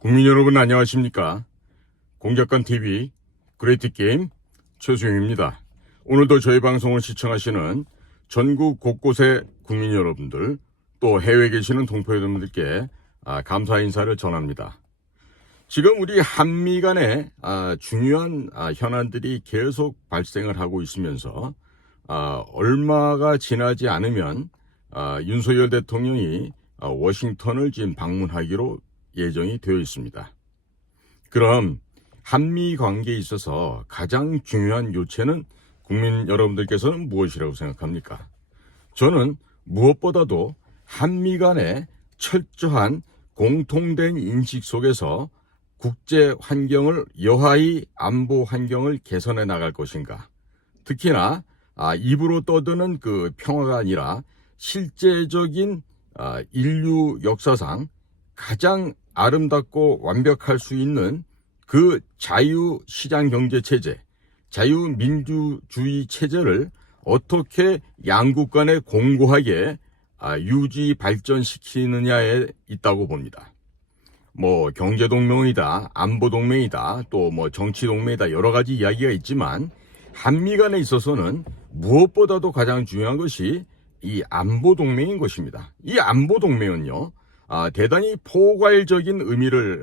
국민 여러분 안녕하십니까? 공작관TV 그레이트게임 최수영입니다. 오늘도 저희 방송을 시청하시는 전국 곳곳의 국민 여러분들 또 해외에 계시는 동포 여러분들께 감사 인사를 전합니다. 지금 우리 한미 간에 중요한 현안들이 계속 발생을 하고 있으면서 얼마가 지나지 않으면 윤석열 대통령이 워싱턴을 지금 방문하기로 예정이 되어 있습니다. 그럼 한미 관계에 있어서 가장 중요한 요체는 국민 여러분들께서는 무엇이라고 생각합니까? 저는 무엇보다도 한미 간의 철저한 공통된 인식 속에서 국제 환경을 여하의 안보 환경을 개선해 나갈 것인가. 특히나 입으로 떠드는 그 평화가 아니라 실제적인 인류 역사상 가장 아름답고 완벽할 수 있는 그 자유시장경제체제, 자유민주주의 체제를 어떻게 양국 간에 공고하게 유지 발전시키느냐에 있다고 봅니다. 뭐 경제동맹이다, 안보동맹이다, 또 뭐 정치동맹이다 여러 가지 이야기가 있지만 한미 간에 있어서는 무엇보다도 가장 중요한 것이 이 안보동맹인 것입니다. 이 안보동맹은요, 대단히 포괄적인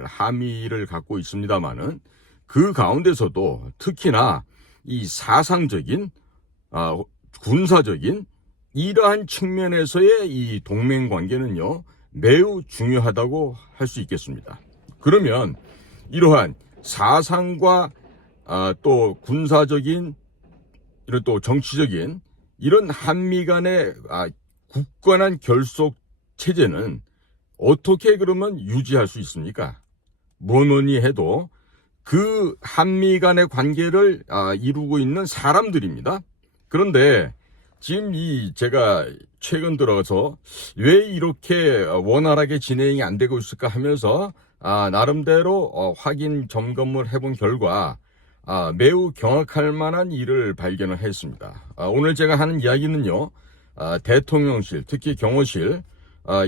함의를 갖고 있습니다만은 그 가운데서도 특히나 이 사상적인, 군사적인 이러한 측면에서의 이 동맹 관계는요, 매우 중요하다고 할 수 있겠습니다. 그러면 이러한 사상과 또 군사적인 이런 또 정치적인 이런 한미 간의 굳건한 결속 체제는 어떻게 그러면 유지할 수 있습니까? 뭐니 해도 그 한미 간의 관계를 이루고 있는 사람들입니다. 그런데 지금 제가 최근 들어서 왜 이렇게 원활하게 진행이 안 되고 있을까 하면서 나름대로 확인 점검을 해본 결과 매우 경악할 만한 일을 발견을 했습니다. 오늘 제가 하는 이야기는요, 대통령실, 특히 경호실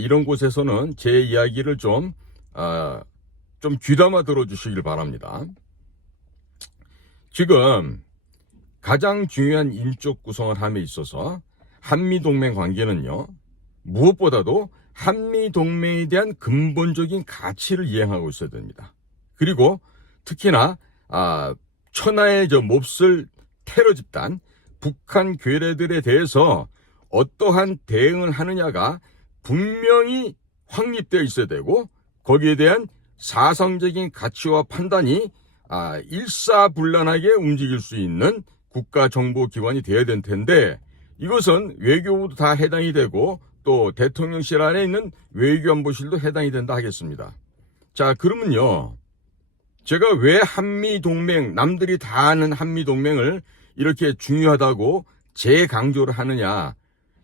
이런 곳에서는 제 이야기를 좀 귀담아 들어주시길 바랍니다. 지금 가장 중요한 인적 구성을 함에 있어서 한미동맹 관계는요, 무엇보다도 한미동맹에 대한 근본적인 가치를 이행하고 있어야 됩니다. 그리고 특히나 천하의 몹쓸 테러 집단, 북한 괴뢰들에 대해서 어떠한 대응을 하느냐가 분명히 확립되어 있어야 되고 거기에 대한 사상적인 가치와 판단이 일사불란하게 움직일 수 있는 국가정보기관이 되어야 될 텐데 이것은 외교부도 다 해당이 되고 또 대통령실 안에 있는 외교안보실도 해당이 된다 하겠습니다. 자, 그러면요, 제가 왜 한미동맹, 남들이 다 아는 한미동맹을 이렇게 중요하다고 재강조를 하느냐.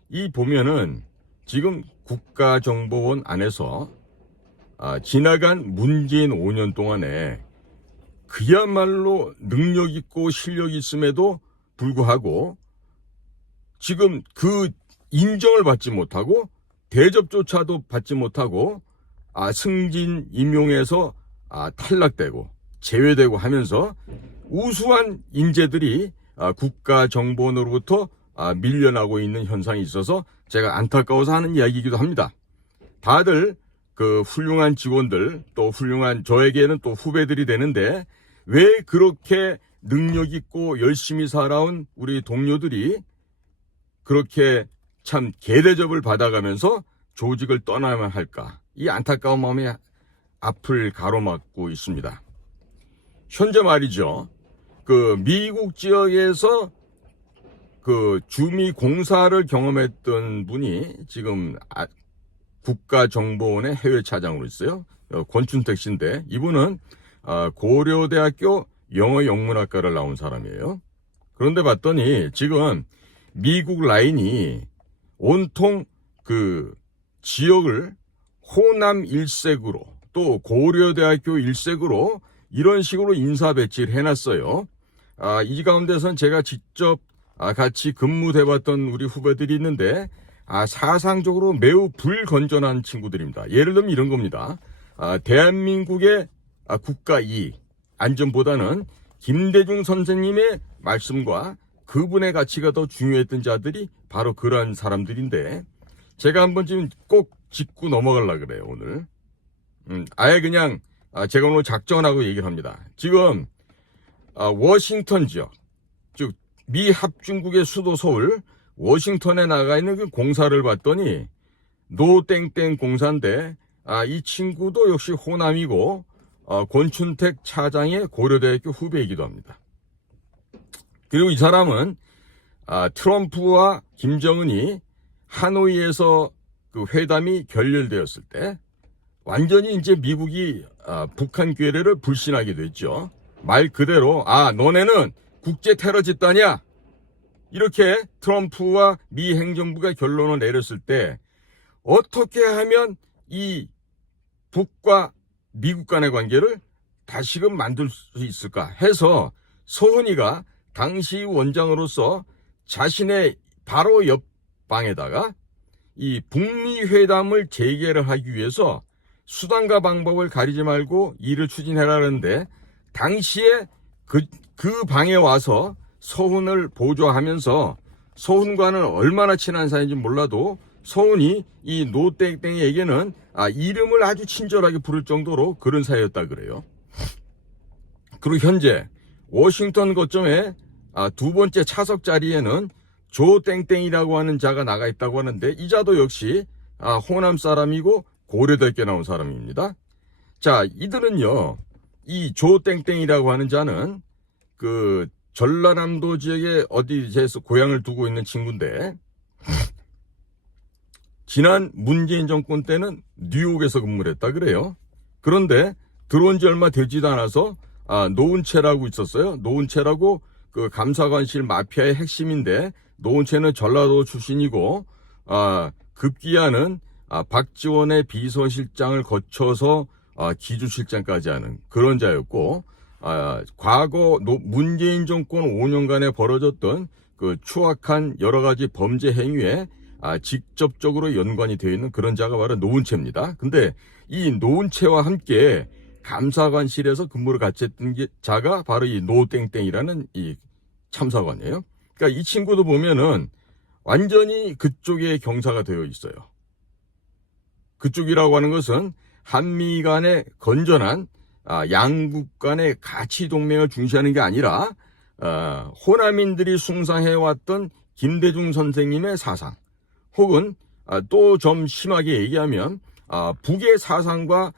이 보면은 지금 국가정보원 안에서 지나간 문재인 5년 동안에 그야말로 능력 있고 실력 있음에도 불구하고 지금 그 인정을 받지 못하고 대접조차도 받지 못하고 승진 임용에서 탈락되고 제외되고 하면서 우수한 인재들이 국가정보원으로부터 밀려나고 있는 현상이 있어서 제가 안타까워서 하는 이야기이기도 합니다. 다들 그 훌륭한 직원들 또 훌륭한 저에게는 또 후배들이 되는데 왜 그렇게 능력 있고 열심히 살아온 우리 동료들이 그렇게 참 개대접을 받아가면서 조직을 떠나야만 할까? 이 안타까운 마음이 앞을 가로막고 있습니다. 현재 말이죠. 그 미국 지역에서 그 주미 공사를 경험했던 분이 지금 국가정보원의 해외 차장으로 있어요. 권춘택 씨인데 이분은 고려대학교 영어영문학과를 나온 사람이에요. 그런데 봤더니 지금 미국 라인이 온통 그 지역을 호남 일색으로 또 고려대학교 일색으로 이런 식으로 인사 배치를 해놨어요. 이 가운데선 제가 직접 같이 근무해봤던 우리 후배들이 있는데 사상적으로 매우 불건전한 친구들입니다. 예를 들면 이런 겁니다. 대한민국의 국가 이익, 안전보다는 김대중 선생님의 말씀과 그분의 가치가 더 중요했던 자들이 바로 그러한 사람들인데, 제가 한번 지금 꼭 짚고 넘어가려고 그래요, 오늘. 아예 그냥 제가 오늘 작정하고 얘기를 합니다. 지금 워싱턴 지역, 즉 미 합중국의 수도 서울 워싱턴에 나가 있는 그 공사를 봤더니 노땡땡 공사인데, 이 친구도 역시 호남이고 권춘택 차장의 고려대학교 후배이기도 합니다. 그리고 이 사람은 트럼프와 김정은이 하노이에서 그 회담이 결렬되었을 때 완전히 이제 미국이 북한 괴뢰를 불신하게 됐죠. 말 그대로 너네는 국제 테러 집단이야, 이렇게 트럼프와 미 행정부가 결론을 내렸을 때 어떻게 하면 이 북과 미국 간의 관계를 다시금 만들 수 있을까 해서 서훈이가 당시 원장으로서 자신의 바로 옆방에다가 이 북미 회담을 재개를 하기 위해서 수단과 방법을 가리지 말고 일을 추진해라는데, 당시에 그 방에 와서 서훈을 보조하면서, 서훈과는 얼마나 친한 사이인지 몰라도 서훈이 이 노땡땡에게는 이름을 아주 친절하게 부를 정도로 그런 사이였다 그래요. 그리고 현재 워싱턴 거점에 두 번째 차석 자리에는 조땡땡이라고 하는 자가 나가 있다고 하는데, 이 자도 역시 호남 사람이고 고려대학교 나온 사람입니다. 자, 이들은요, 이 조땡땡이라고 하는 자는 그 전라남도 지역에 어디에서 고향을 두고 있는 친구인데, 지난 문재인 정권 때는 뉴욕에서 근무를 했다 그래요. 그런데 들어온 지 얼마 되지도 않아서 노은채라고 있었어요. 노은채라고 그 감사관실 마피아의 핵심인데, 노은채는 전라도 출신이고 급기야는 박지원의 비서실장을 거쳐서 기주실장까지 하는 그런 자였고, 과거 문재인 정권 5년간에 벌어졌던 그 추악한 여러 가지 범죄 행위에 직접적으로 연관이 되어 있는 그런 자가 바로 노은채입니다. 근데 이 노은채와 함께 감사관실에서 근무를 같이 했던 자가 바로 이 노땡땡이라는 이 참사관이에요. 그러니까 이 친구도 보면은 완전히 그쪽에 경사가 되어 있어요. 그쪽이라고 하는 것은 한미 간의 건전한 양국 간의 가치 동맹을 중시하는 게 아니라 호남인들이 숭상해왔던 김대중 선생님의 사상, 혹은 또 좀 심하게 얘기하면 북의 사상과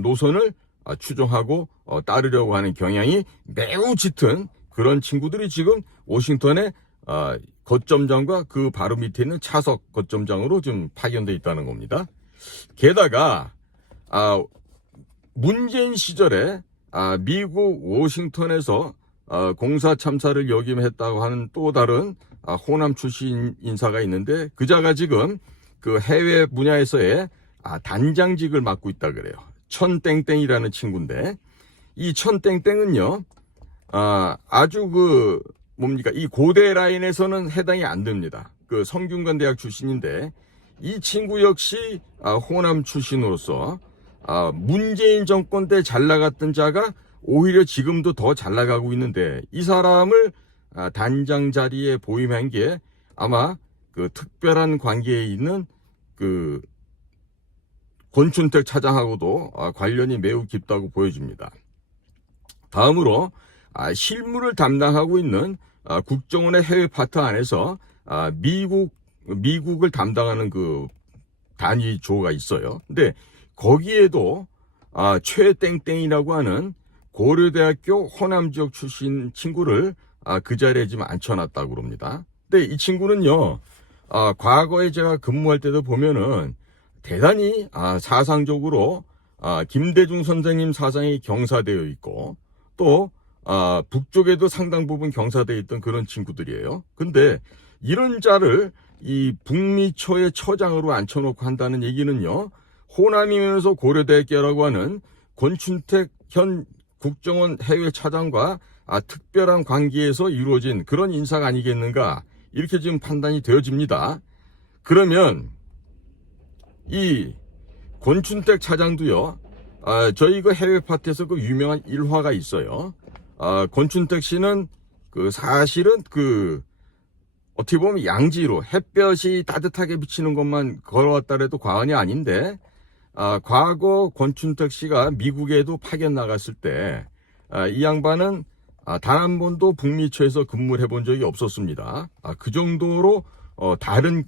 노선을 추종하고 따르려고 하는 경향이 매우 짙은 그런 친구들이 지금 워싱턴의 거점장과 그 바로 밑에 있는 차석 거점장으로 좀 파견되어 있다는 겁니다. 게다가 문재인 시절에 미국 워싱턴에서 공사 참사를 역임했다고 하는 또 다른 호남 출신 인사가 있는데, 그자가 지금 그 해외 분야에서의 단장직을 맡고 있다 그래요. 천땡땡이라는 친구인데, 이 천땡땡은요 아주 이 고대 라인에서는 해당이 안 됩니다. 그 성균관대학 출신인데, 이 친구 역시 호남 출신으로서 문재인 정권 때 잘 나갔던 자가 오히려 지금도 더 잘 나가고 있는데, 이 사람을 단장 자리에 보임한 게 아마 그 특별한 관계에 있는 그 권춘택 차장하고도 관련이 매우 깊다고 보여집니다. 다음으로 실무를 담당하고 있는 국정원의 해외 파트 안에서 미국을 담당하는 그 단위조가 있어요. 근데 거기에도 최땡땡이라고 하는 고려대학교 호남 지역 출신 친구를 그 자리에 지금 앉혀놨다고 그럽니다. 근데 이 친구는요, 과거에 제가 근무할 때도 보면은 대단히 사상적으로 김대중 선생님 사상이 경사되어 있고, 또 북쪽에도 상당 부분 경사되어 있던 그런 친구들이에요. 근데 이런 자를 이 북미처의 처장으로 앉혀놓고 한다는 얘기는요, 호남이면서 고려대학교라고 하는 권춘택 현 국정원 해외 차장과 특별한 관계에서 이루어진 그런 인사가 아니겠는가, 이렇게 지금 판단이 되어집니다. 그러면 이 권춘택 차장도요, 저희 그 해외 파티에서 그 유명한 일화가 있어요. 권춘택 씨는 사실은 어떻게 보면 양지로 햇볕이 따뜻하게 비치는 것만 걸어왔다 해도 과언이 아닌데, 과거 권춘택 씨가 미국에도 파견 나갔을 때, 이 양반은 단 한 번도 북미처에서 근무를 해본 적이 없었습니다. 그 정도로 다른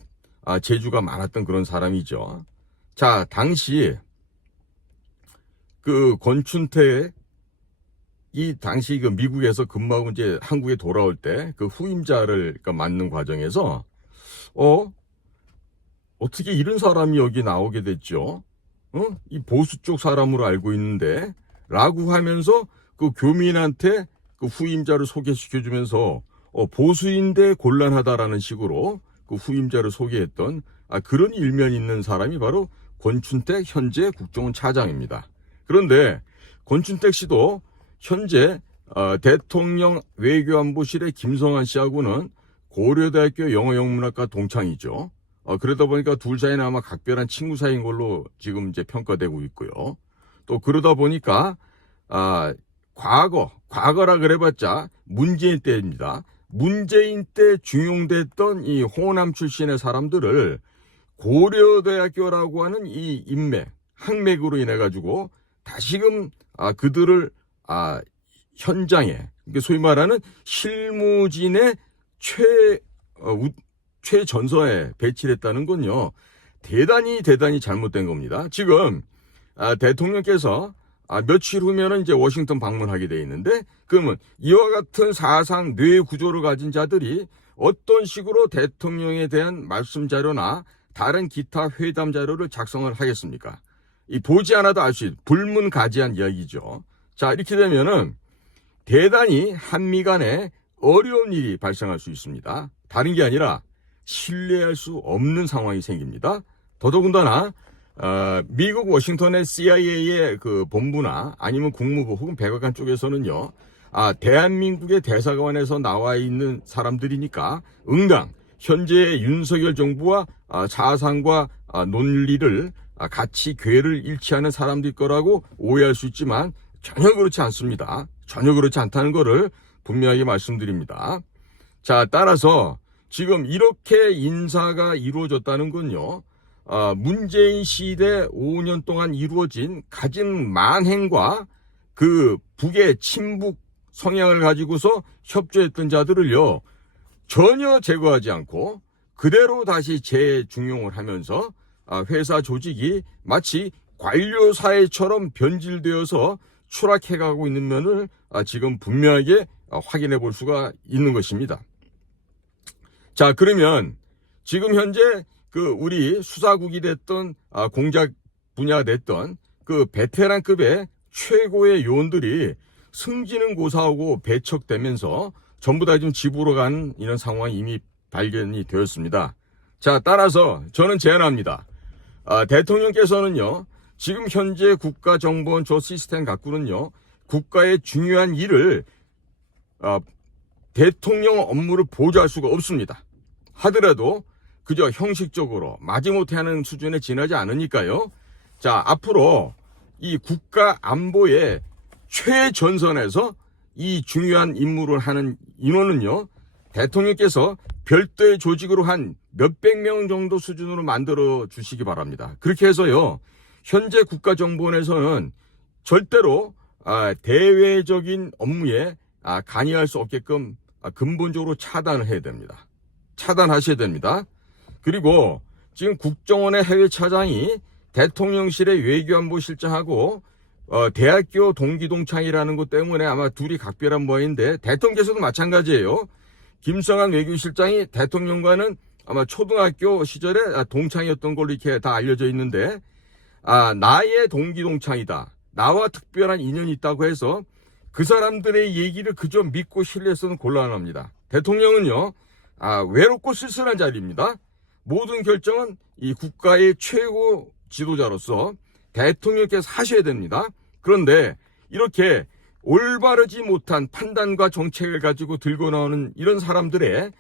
재주가 많았던 그런 사람이죠. 자, 당시 권춘택이 당시 미국에서 근무하고 이제 한국에 돌아올 때 후임자를 맡는 과정에서 어떻게 이런 사람이 여기 나오게 됐죠? 이 보수 쪽 사람으로 알고 있는데 라고 하면서 교민한테 후임자를 소개시켜주면서 보수인데 곤란하다라는 식으로 후임자를 소개했던 그런 일면이 있는 사람이 바로 권춘택 현재 국정원 차장입니다. 그런데 권춘택 씨도 현재 대통령 외교안보실의 김성한 씨하고는 고려대학교 영어영문학과 동창이죠. 그러다 보니까 둘 사이는 아마 각별한 친구 사이인 걸로 지금 이제 평가되고 있고요. 또 그러다 보니까 과거라 그래봤자 문재인 때입니다. 문재인 때 중용됐던 이 호남 출신의 사람들을 고려대학교라고 하는 이 학맥으로 인해 가지고 다시금 그들을 현장에, 소위 말하는 실무진의 최전선에 배치를 했다는 건요, 대단히 잘못된 겁니다. 지금 대통령께서 며칠 후면은 이제 워싱턴 방문하게 돼 있는데, 그러면 이와 같은 사상 뇌 구조를 가진 자들이 어떤 식으로 대통령에 대한 말씀 자료나 다른 기타 회담 자료를 작성을 하겠습니까? 보지 않아도 알 수 있는 불문가지한 이야기죠. 자, 이렇게 되면은 대단히 한미 간에 어려운 일이 발생할 수 있습니다. 다른 게 아니라 신뢰할 수 없는 상황이 생깁니다. 더더군다나 미국 워싱턴의 CIA의 본부나 아니면 국무부 혹은 백악관 쪽에서는요, 대한민국의 대사관에서 나와 있는 사람들이니까 응당 현재 윤석열 정부와 사상과 논리를 같이 궤를 일치하는 사람들 거라고 오해할 수 있지만 전혀 그렇지 않습니다. 전혀 그렇지 않다는 것을 분명하게 말씀드립니다. 자, 따라서 지금 이렇게 인사가 이루어졌다는 건요, 문재인 시대 5년 동안 이루어진 가진 만행과 북의 친북 성향을 가지고서 협조했던 자들을요, 전혀 제거하지 않고 그대로 다시 재중용을 하면서 회사 조직이 마치 관료사회처럼 변질되어서 추락해가고 있는 면을 지금 분명하게 확인해 볼 수가 있는 것입니다. 자, 그러면 지금 현재 우리 수사국이 됐던 공작 분야가 됐던 베테랑급의 최고의 요원들이 승진은 고사하고 배척되면서 전부 다 지금 집으로 가는 이런 상황이 이미 발견이 되었습니다. 자, 따라서 저는 제안합니다. 대통령께서는요, 지금 현재 국가정보원 저 시스템 갖고는요, 국가의 중요한 일을 대통령 업무를 보좌할 수가 없습니다. 하더라도 그저 형식적으로 마지못해 하는 수준에 지나지 않으니까요. 자, 앞으로 이 국가 안보의 최전선에서 이 중요한 임무를 하는 인원은요, 대통령께서 별도의 조직으로 한 몇백 명 정도 수준으로 만들어 주시기 바랍니다. 그렇게 해서요, 현재 국가정보원에서는 절대로 대외적인 업무에 간여할 수 없게끔 근본적으로 차단을 해야 됩니다. 차단하셔야 됩니다. 그리고 지금 국정원의 해외 차장이 대통령실의 외교안보실장하고 대학교 동기동창이라는 것 때문에 아마 둘이 각별한 모양인데, 대통령께서도 마찬가지예요. 김성한 외교실장이 대통령과는 아마 초등학교 시절에 동창이었던 걸로 이렇게 다 알려져 있는데, 나의 동기동창이다, 나와 특별한 인연이 있다고 해서 그 사람들의 얘기를 그저 믿고 신뢰해서는 곤란합니다. 대통령은요, 외롭고 쓸쓸한 자리입니다. 모든 결정은 이 국가의 최고 지도자로서 대통령께서 하셔야 됩니다. 그런데 이렇게 올바르지 못한 판단과 정책을 가지고 들고 나오는 이런 사람들의,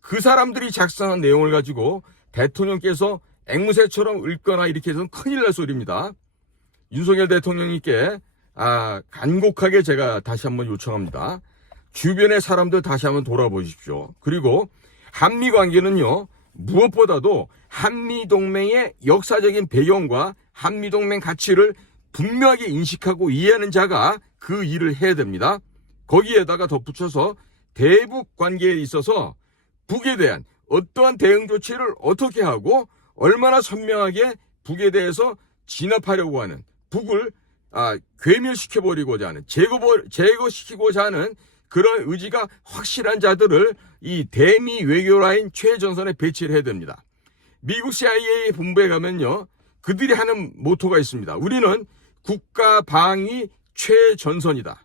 그 사람들이 작성한 내용을 가지고 대통령께서 앵무새처럼 읊거나 이렇게 해서는 큰일 날 소리입니다. 윤석열 대통령님께 간곡하게 제가 다시 한번 요청합니다. 주변의 사람들 다시 한번 돌아보십시오. 그리고 한미 관계는요, 무엇보다도 한미동맹의 역사적인 배경과 한미동맹 가치를 분명하게 인식하고 이해하는 자가 그 일을 해야 됩니다. 거기에다가 덧붙여서 대북 관계에 있어서 북에 대한 어떠한 대응 조치를 어떻게 하고 얼마나 선명하게 북에 대해서 진압하려고 하는, 북을 괴멸시켜버리고자 하는, 제거시키고자 하는 그런 의지가 확실한 자들을 이 대미 외교 라인 최전선에 배치를 해야 됩니다. 미국 CIA 본부에 가면요, 그들이 하는 모토가 있습니다. 우리는 국가 방위 최전선이다.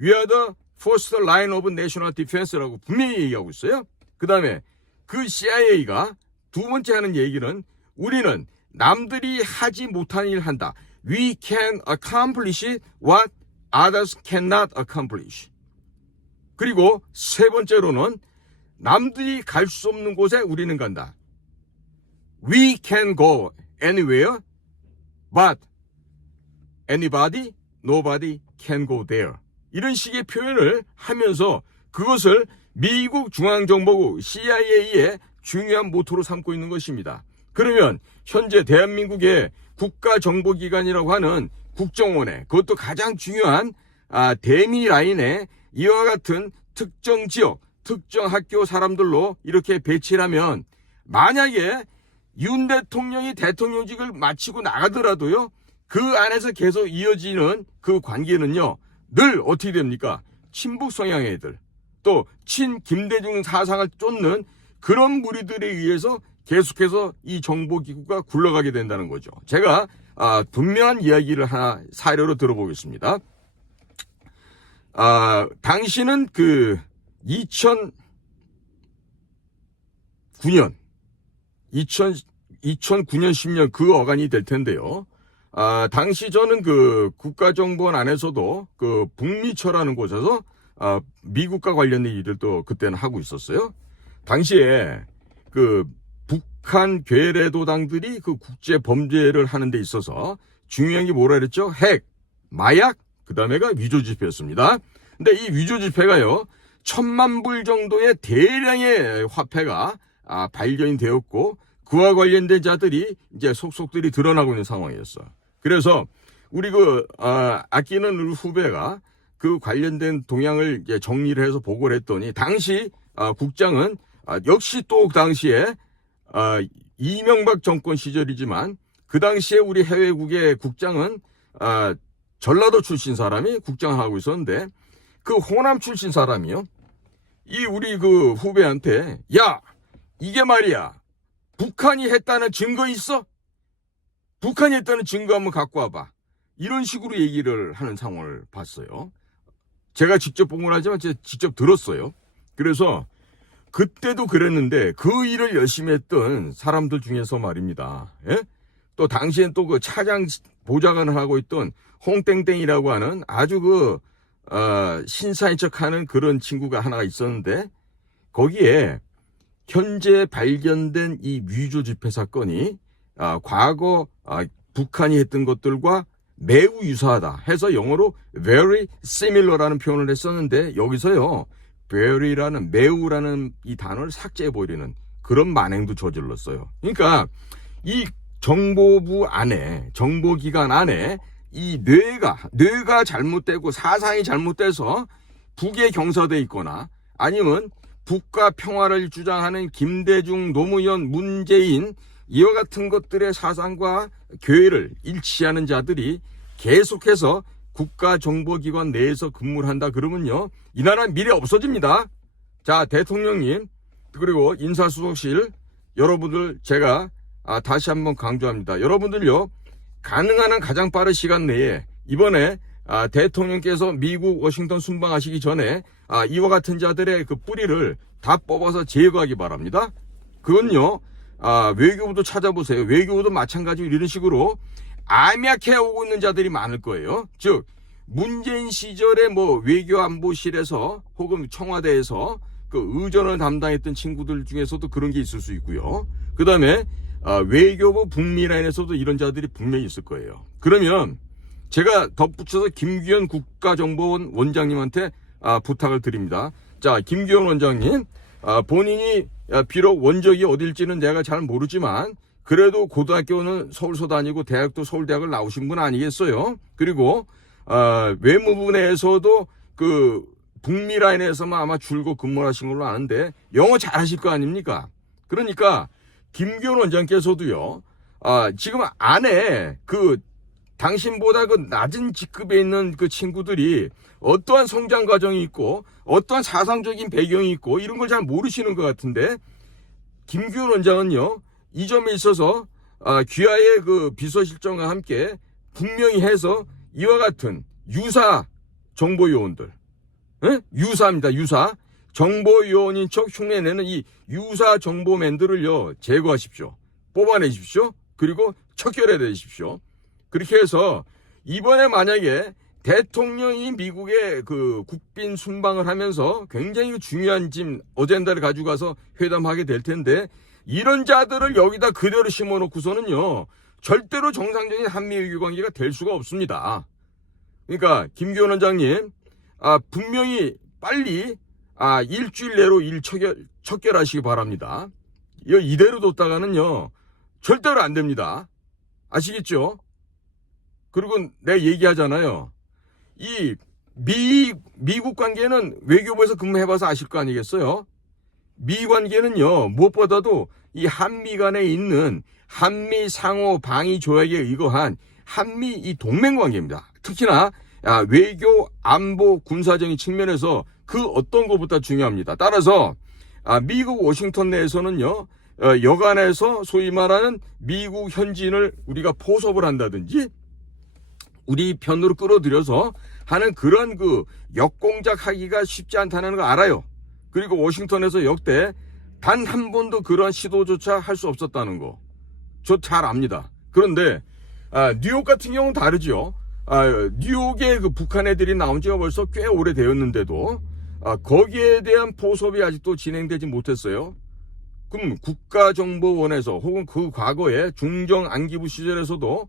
We are the first line of national defense라고 분명히 얘기하고 있어요. 그 다음에 그 CIA가 두 번째 하는 얘기는 우리는 남들이 하지 못한 일을 한다. We can accomplish what others cannot accomplish. 그리고 세 번째로는 남들이 갈 수 없는 곳에 우리는 간다. We can go anywhere, but anybody, nobody can go there. 이런 식의 표현을 하면서 그것을 미국 중앙정보국 CIA의 중요한 모토로 삼고 있는 것입니다. 그러면 현재 대한민국의 국가정보기관이라고 하는 국정원에, 그것도 가장 중요한 대미 라인에 이와 같은 특정 지역, 특정 학교 사람들로 이렇게 배치를 하면 만약에 윤 대통령이 대통령직을 마치고 나가더라도요, 그 안에서 계속 이어지는 그 관계는요, 늘 어떻게 됩니까? 친북 성향의 애들, 또 친 김대중 사상을 쫓는 그런 무리들에 의해서 계속해서 이 정보기구가 굴러가게 된다는 거죠. 제가 분명한 이야기를 하나 사례로 들어보겠습니다. 당시는 그 2009년 10년 그 어간이 될 텐데요. 당시 저는 그 국가정보원 안에서도 그 북미처라는 곳에서 미국과 관련된 일을 또 그때는 하고 있었어요. 당시에 그 북한 괴뢰도당들이 그 국제 범죄를 하는 데 있어서 중요한 게 뭐라 그랬죠? 핵, 마약, 그 다음에가 위조 지폐였습니다. 근데 이 위조 지폐가요, 1,000만 불 정도의 대량의 화폐가 발견이 되었고, 그와 관련된 자들이 이제 속속들이 드러나고 있는 상황이었어. 그래서 우리 아끼는 우리 후배가 그 관련된 동향을 이제 정리를 해서 보고를 했더니, 당시 국장은 역시 또 당시에 이명박 정권 시절이지만 그 당시에 우리 해외국의 국장은 전라도 출신 사람이 국장을 하고 있었는데, 그 호남 출신 사람이요, 이 우리 그 후배한테 야, 이게 말이야, 북한이 했다는 증거 있어? 북한이 했다는 증거 한번 갖고 와봐. 이런 식으로 얘기를 하는 상황을 봤어요. 제가 직접 본 건 하지만 제가 직접 들었어요. 그래서 그때도 그랬는데 그 일을 열심히 했던 사람들 중에서 말입니다. 예? 또 당시엔 또 그 차장 보좌관을 하고 있던 홍땡땡이라고 하는 아주 신사인 척하는 그런 친구가 하나가 있었는데, 거기에 현재 발견된 이 위조 지폐 사건이 과거 북한이 했던 것들과 매우 유사하다 해서 영어로 very similar라는 표현을 했었는데, 여기서요 very라는, 매우라는 이 단어를 삭제해버리는 그런 만행도 저질렀어요. 그러니까 이 정보부 안에, 정보기관 안에 이 뇌가 잘못되고 사상이 잘못돼서 북에 경사돼 있거나, 아니면 북과 평화를 주장하는 김대중, 노무현, 문재인 이와 같은 것들의 사상과 교회를 일치하는 자들이 계속해서 국가정보기관 내에서 근무를 한다 그러면요, 이 나라 미래 없어집니다. 자, 대통령님 그리고 인사수석실 여러분들, 제가 다시 한번 강조합니다. 여러분들요, 가능한 한 가장 빠른 시간 내에 이번에 대통령께서 미국 워싱턴 순방하시기 전에 이와 같은 자들의 그 뿌리를 다 뽑아서 제거하기 바랍니다. 그건요, 외교부도 찾아보세요. 외교부도 마찬가지로 이런 식으로 암약해 오고 있는 자들이 많을 거예요. 즉 문재인 시절에 뭐 외교안보실에서 혹은 청와대에서 그 의전을 담당했던 친구들 중에서도 그런 게 있을 수 있고요. 그 다음에 외교부 북미라인에서도 이런 자들이 분명히 있을 거예요. 그러면 제가 덧붙여서 김규현 국가정보원 원장님한테 부탁을 드립니다. 자, 김규현 원장님, 본인이 비록 원적이 어딜지는 내가 잘 모르지만 그래도 고등학교는 서울서 다니고 대학도 서울대학을 나오신 분 아니겠어요? 그리고 외무부 내에서도 그 북미 라인에서만 아마 줄곧 근무를 하신 걸로 아는데 영어 잘하실 거 아닙니까? 그러니까 김규현 원장께서도요, 지금 안에 그 당신보다 그 낮은 직급에 있는 그 친구들이 어떠한 성장 과정이 있고 어떠한 사상적인 배경이 있고 이런 걸 잘 모르시는 것 같은데, 김규현 원장은요, 이 점에 있어서 귀하의 그 비서실장과 함께 분명히 해서 이와 같은 유사 정보요원들, 유사입니다. 유사 정보요원인 척 흉내내는 이 유사 정보맨들을요 제거하십시오. 뽑아내십시오. 그리고 척결해 내십시오. 그렇게 해서 이번에 만약에 대통령이 미국에 그 국빈 순방을 하면서 굉장히 중요한 지금 어젠다를 가지고 가서 회담하게 될 텐데, 이런 자들을 여기다 그대로 심어놓고서는요 절대로 정상적인 한미 외교 관계가 될 수가 없습니다. 그러니까 김규현 원장님, 분명히 빨리 일주일 내로 일 척결하시기 바랍니다. 이대로 뒀다가는요 절대로 안 됩니다. 아시겠죠? 그리고 내가 얘기하잖아요. 이 미국 관계는 외교부에서 근무해봐서 아실 거 아니겠어요? 미 관계는요 무엇보다도 이 한미 간에 있는 한미 상호 방위 조약에 의거한 한미 이 동맹 관계입니다. 특히나 외교, 안보, 군사적인 측면에서 그 어떤 것보다 중요합니다. 따라서 미국 워싱턴 내에서는요 여간에서 소위 말하는 미국 현지인을 우리가 포섭을 한다든지 우리 편으로 끌어들여서 하는 그런 그 역공작하기가 쉽지 않다는 거 알아요. 그리고 워싱턴에서 역대 단 한 번도 그런 시도조차 할 수 없었다는 거 저 잘 압니다. 그런데 뉴욕 같은 경우는 다르죠. 뉴욕에 그 북한 애들이 나온 지가 벌써 꽤 오래되었는데도 거기에 대한 포섭이 아직도 진행되지 못했어요. 그럼 국가정보원에서 혹은 그 과거에 중정 안기부 시절에서도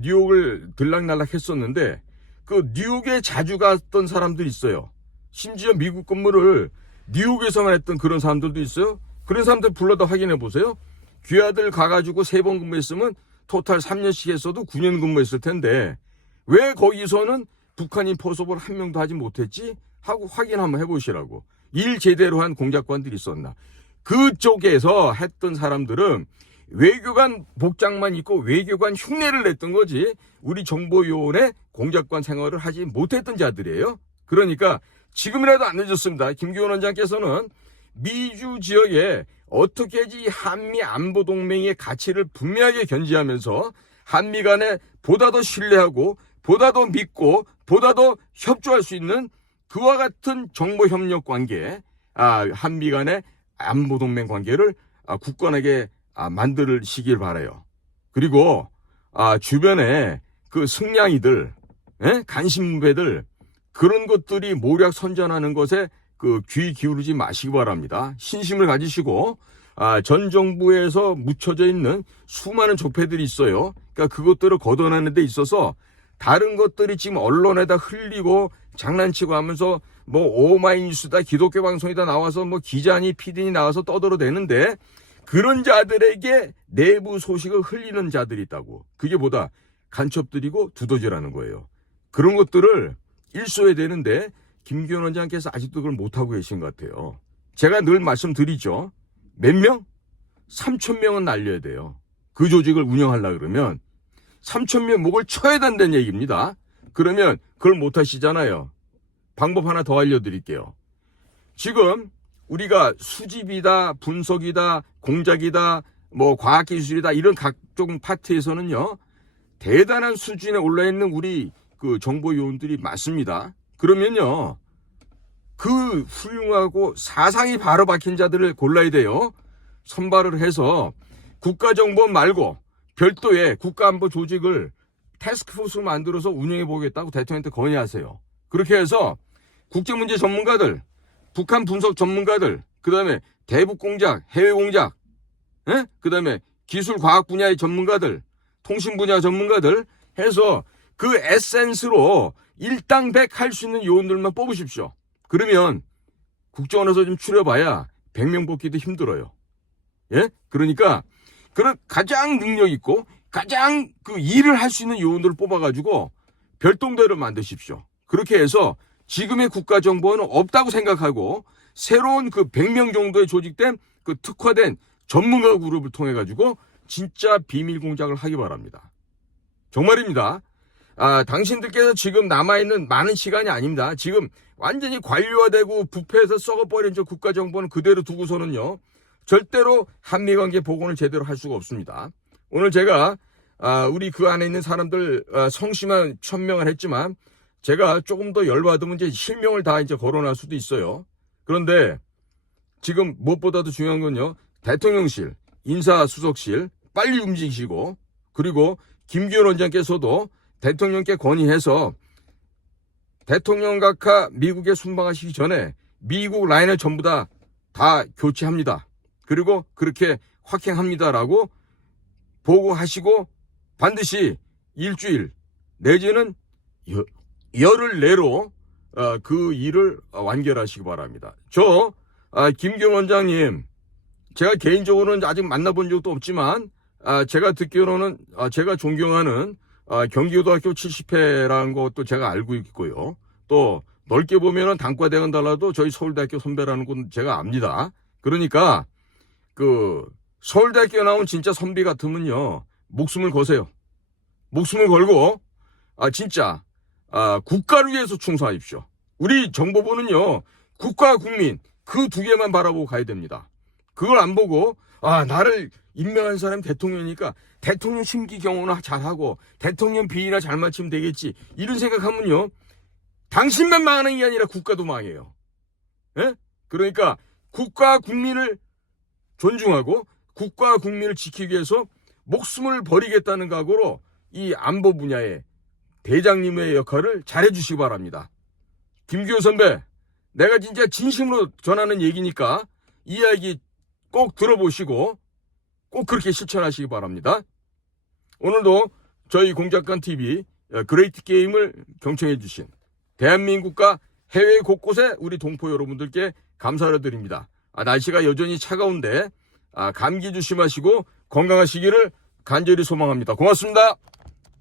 뉴욕을 들락날락 했었는데 그 뉴욕에 자주 갔던 사람들이 있어요. 심지어 미국 근무를 뉴욕에서만 했던 그런 사람들도 있어요. 그런 사람들 불러다 확인해 보세요. 귀하들 가가지고 3번 근무했으면 토탈 3년씩 했어도 9년 근무했을 텐데 왜 거기서는 북한인 포섭을 한 명도 하지 못했지? 하고 확인 한번 해보시라고. 일 제대로 한 공작관들이 있었나. 그쪽에서 했던 사람들은 외교관 복장만 입고 외교관 흉내를 냈던 거지 우리 정보요원의 공작관 생활을 하지 못했던 자들이에요. 그러니까 지금이라도 안 늦었습니다. 김규현 원장께서는 미주 지역에 어떻게 해야지 한미 안보 동맹의 가치를 분명하게 견지하면서 한미 간에 보다 더 신뢰하고 보다 더 믿고 보다 더 협조할 수 있는 그와 같은 정보 협력 관계, 한미 간의 안보 동맹 관계를 굳건하게 만들시길 바라요. 그리고 주변에 그 승냥이들, 간신배들 그런 것들이 모략 선전하는 것에 그 귀 기울이지 마시기 바랍니다. 신심을 가지시고 전 정부에서 묻혀져 있는 수많은 적폐들이 있어요. 그러니까 그것들을 걷어내는 데 있어서 다른 것들이 지금 언론에다 흘리고 장난치고 하면서 뭐 오마이뉴스다 기독교 방송이다 나와서 뭐 기자니 PD니 나와서 떠들어대는데 그런 자들에게 내부 소식을 흘리는 자들이 있다고. 그게 보다 간첩들이고 두더지라는 거예요. 그런 것들을 일소해야 되는데 김규현 원장께서 아직도 그걸 못하고 계신 것 같아요. 제가 늘 말씀드리죠. 몇 명? 3,000명은 날려야 돼요. 그 조직을 운영하려고 그러면 3,000명 목을 쳐야 된다는 얘기입니다. 그러면 그걸 못하시잖아요. 방법 하나 더 알려드릴게요. 지금 우리가 수집이다, 분석이다, 공작이다, 뭐 과학기술이다 이런 각종 파트에서는요 대단한 수준에 올라있는 우리 그 정보요원들이 많습니다. 그러면요 그 훌륭하고 사상이 바로 박힌 자들을 골라야 돼요. 선발을 해서 국가정보원 말고 별도의 국가안보 조직을 태스크포스 만들어서 운영해 보겠다고 대통령한테 건의하세요. 그렇게 해서 국제문제 전문가들, 북한 분석 전문가들, 그 다음에 대북 공작, 해외 공작, 그 다음에 기술 과학 분야의 전문가들, 통신 분야 전문가들 해서 그 에센스로 일당백 할 수 있는 요원들만 뽑으십시오. 그러면 국정원에서 좀 추려봐야 100명 뽑기도 힘들어요. 예? 그러니까 그런 가장 능력 있고 가장 그 일을 할 수 있는 요원들을 뽑아가지고 별동대를 만드십시오. 그렇게 해서 지금의 국가정보원은 없다고 생각하고 새로운 그 100명 정도의 조직된 그 특화된 전문가 그룹을 통해 가지고 진짜 비밀 공작을 하기 바랍니다. 정말입니다. 당신들께서 지금 남아있는 많은 시간이 아닙니다. 지금 완전히 관료화되고 부패해서 썩어버린 저 국가정보는 그대로 두고서는요, 절대로 한미관계 복원을 제대로 할 수가 없습니다. 오늘 제가 우리 그 안에 있는 사람들 성씨만 천명을 했지만 제가 조금 더 열받으면 이제 실명을 다 이제 거론할 수도 있어요. 그런데 지금 무엇보다도 중요한 건요, 대통령실, 인사수석실 빨리 움직이시고, 그리고 김기현 원장께서도 대통령께 건의해서 대통령 각하 미국에 순방하시기 전에 미국 라인을 전부 다 교체합니다. 그리고 그렇게 확행합니다라고 보고하시고 반드시 일주일 내지는 열흘 내로 그 일을 완결하시기 바랍니다. 김기현 원장님, 제가 개인적으로는 아직 만나본 적도 없지만 제가 듣기로는 제가 존경하는 경기고등학교 70회라는 것도 제가 알고 있고요. 또 넓게 보면은 단과대학은 달라도 저희 서울대학교 선배라는 건 제가 압니다. 그러니까 그 서울대학교 나온 진짜 선비 같으면요, 목숨을 거세요. 목숨을 걸고 진짜 국가를 위해서 충성하십시오. 우리 정보부는요, 국가 국민 그 두 개만 바라보고 가야 됩니다. 그걸 안 보고 나를 임명한 사람이 대통령이니까 대통령 심기 경호나 잘하고 대통령 비위나 잘 맞추면 되겠지, 이런 생각하면요, 당신만 망하는 게 아니라 국가도 망해요. 예? 그러니까 국가 국민을 존중하고 국가 국민을 지키기 위해서 목숨을 버리겠다는 각오로 이 안보 분야의 대장님의 역할을 잘해 주시기 바랍니다. 김기현 선배, 내가 진짜 진심으로 전하는 얘기니까 이 이야기 꼭 들어보시고 꼭 그렇게 실천하시기 바랍니다. 오늘도 저희 공작관TV 그레이트 게임을 경청해 주신 대한민국과 해외 곳곳에 우리 동포 여러분들께 감사를 드립니다. 날씨가 여전히 차가운데 감기 조심하시고 건강하시기를 간절히 소망합니다. 고맙습니다.